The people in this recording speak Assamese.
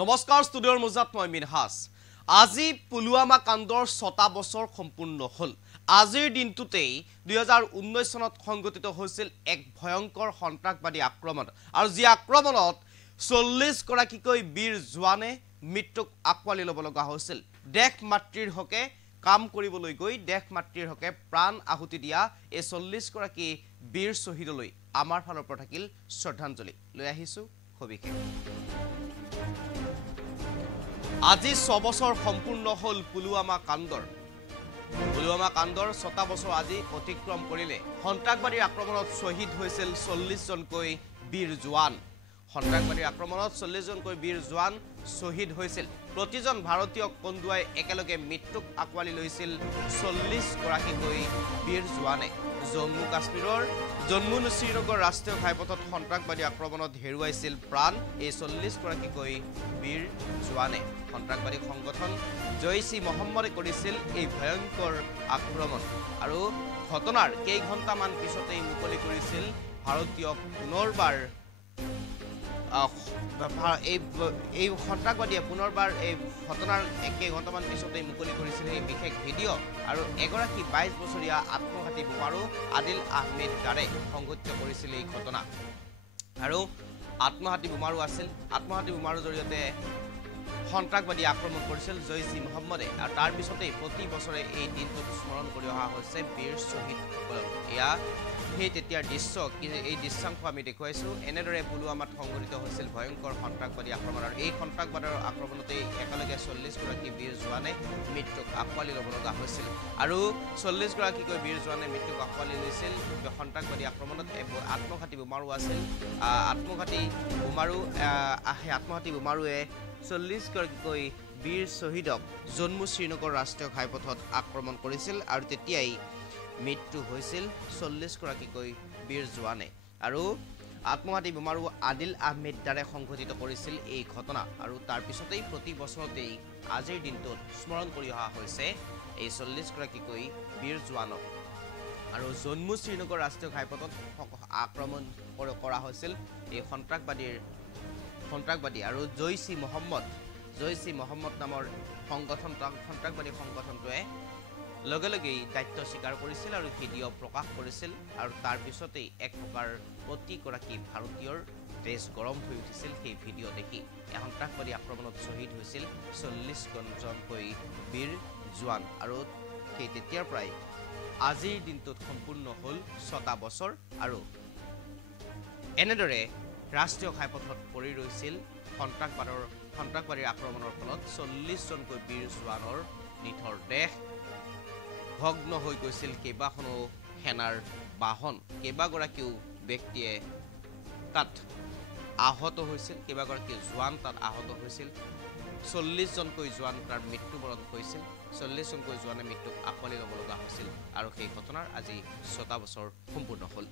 নমস্কাৰ ষ্টুডিঅ'ৰ মুজাত মই মিনহাস আজি পুলৱামা কাণ্ডৰ ৬টা বছৰ সম্পূৰ্ণ হ'ল আজিৰ দিনটোতেই ২০১৯ চনত সংঘটিত হৈছিল এক ভয়ংকৰ সন্ত্ৰাসবাদী আক্ৰমণ আৰু যি আক্ৰমণত ৪০ গৰাকীকৈ বীৰ জোৱানে মৃত্যুক আকোৱালি ল'ব লগা হৈছিল দেশ মাতৃৰ হকে কাম কৰিবলৈ গৈ দেশ মাতৃৰ হকে প্ৰাণ আহুতি দিয়া এই ৪০ গৰাকী বীৰ শ্বহীদলৈ আমাৰ ফালৰ পৰা থাকিল শ্ৰদ্ধাঞ্জলি লৈ আহিছো সবিশেষ আজি ৬ বছৰ সম্পূৰ্ণ হ'ল পুলৱামা কাণ্ডৰ ৬টা বছৰ আজি অতিক্ৰম কৰিলে সন্ত্ৰাসবাদীৰ আক্ৰমণত শ্বহীদ হৈছিল ৪০ জনকৈ বীৰ জোৱান সন্ত্ৰাসবাদীৰ আক্ৰমণত ৪০ জনকৈ বীৰ জোৱান শ্বহীদ হৈছিল প্ৰতিজন ভাৰতীয়ক কন্দুৱাই একেলগে মৃত্যুক আকোৱালি লৈছিল ৪০ গৰাকীকৈ বীৰ জোৱানে জম্মু কাশ্মীৰৰ জম্মু শ্ৰীনগৰ ৰাষ্ট্ৰীয় ঘাইপথত সন্ত্ৰাসবাদী আক্ৰমণত হেৰুৱাইছিল প্ৰাণ এই ৪০ গৰাকীকৈ বীৰ জোৱানে সন্ত্ৰাসবাদী সংগঠন জৈশ-ই মহম্মদে কৰিছিল এই ভয়ংকৰ আক্ৰমণ আৰু ঘটনাৰ কেইঘণ্টামান পিছতেই মুকলি কৰিছিল ভাৰতীয়ক পুনৰবাৰ এই সন্ত্ৰাসবাদীয়ে পুনৰবাৰ এই ঘটনাৰ কেইঘণ্টামান পিছতেই মুকলি কৰিছিল এই বিশেষ ভিডিঅ' আৰু এগৰাকী ২২ বছৰীয়া আত্মঘাতী বোমাৰু আদিল আহমেদ দাৰে সংঘটিত কৰিছিল এই ঘটনা আৰু আত্মঘাতী বোমাৰুৰ জৰিয়তে সন্ত্ৰাসবাদী আক্ৰমণ কৰিছিল জৈশ-ই মহম্মদে আৰু তাৰ পিছতেই প্ৰতি বছৰে এই দিনটোক স্মৰণ কৰি অহা হৈছে বীৰ শ্বহীদসকলক এয়া সেই তেতিয়াৰ দৃশ্য এই দৃশ্যাংশ আমি দেখুৱাইছোঁ এনেদৰে পুলৱামাত সংঘটিত হৈছিল ভয়ংকৰ সন্ত্ৰাসবাদী আক্ৰমণ আৰু এই সন্ত্ৰাসবাদৰ আক্ৰমণতেই একেলগে ৪০ গৰাকী বীৰ জোৱানে মৃত্যুক আকোৱালি ল'ব লগা হৈছিল আৰু ৪০ গৰাকীকৈ বীৰ জোৱানে মৃত্যুক আকোৱালি লৈছিল সন্ত্ৰাসবাদী আক্ৰমণত আত্মঘাতী বোমাৰু আছিল আত্মঘাতী বোমাৰুৱে ৪০ গৰাকীকৈ বীৰ শ্বহীদক জম্মু শ্ৰীনগৰ ৰাষ্ট্ৰীয় ঘাইপথত আক্ৰমণ কৰিছিল আৰু তেতিয়াই মৃত্যু হৈছিল ৪০ গৰাকীকৈ বীৰ জোৱানে আৰু আত্মঘাতী বোমাৰু আদিল আহমেদ দাৰে সংঘটিত কৰিছিল এই ঘটনা আৰু তাৰ পিছতেই প্ৰতি বছৰতেই আজিৰ দিনটোত স্মৰণ কৰি অহা হৈছে এই ৪০ গৰাকীকৈ বীৰ জোৱানক আৰু জম্মু শ্ৰীনগৰ ৰাষ্ট্ৰীয় ঘাইপথত আক্ৰমণ কৰা হৈছিল এই সন্ত্ৰাসবাদী আৰু জৈশ-ই মহম্মদ নামৰ সন্ত্ৰাসবাদী সংগঠনটোৱে লগে লগেই দায়িত্ব স্বীকাৰ কৰিছিল আৰু ভিডিঅ' প্ৰকাশ কৰিছিল আৰু তাৰ পিছতেই এক প্ৰকাৰ প্ৰতিগৰাকী ভাৰতীয়ৰ তেজ গৰম হৈ উঠিছিল সেই ভিডিঅ' দেখি এই সন্ত্ৰাসবাদী আক্ৰমণত শ্বহীদ হৈছিল ৪০ জনকৈ বীৰ জোৱান আৰু সেই তেতিয়াৰ পৰাই আজিৰ দিনটোত সম্পূৰ্ণ হ'ল ৬টা বছৰ আৰু এনেদৰে ৰাষ্ট্ৰীয় ঘাইপথত পৰি ৰৈছিল সন্ত্ৰাসবাদীৰ আক্ৰমণৰ ফলত ৪০ জনকৈ বীৰ জোৱানৰ নিথৰ দেহ ভগ্ন হৈ গৈছিল কেইবাখনো সেনাৰ বাহন কেইবাগৰাকীও ব্যক্তিয়ে তাত আহত হৈছিল কেইবাগৰাকী জোৱান তাত আহত হৈছিল ৪০ জনকৈ জোৱান তাৰ মৃত্যুবৰণ কৰিছিল ৪০ জনকৈ জোৱানে মৃত্যুক আকোৱালি ল'ব লগা হৈছিল আৰু সেই ঘটনাৰ আজি ৬টা বছৰ সম্পূৰ্ণ হ'ল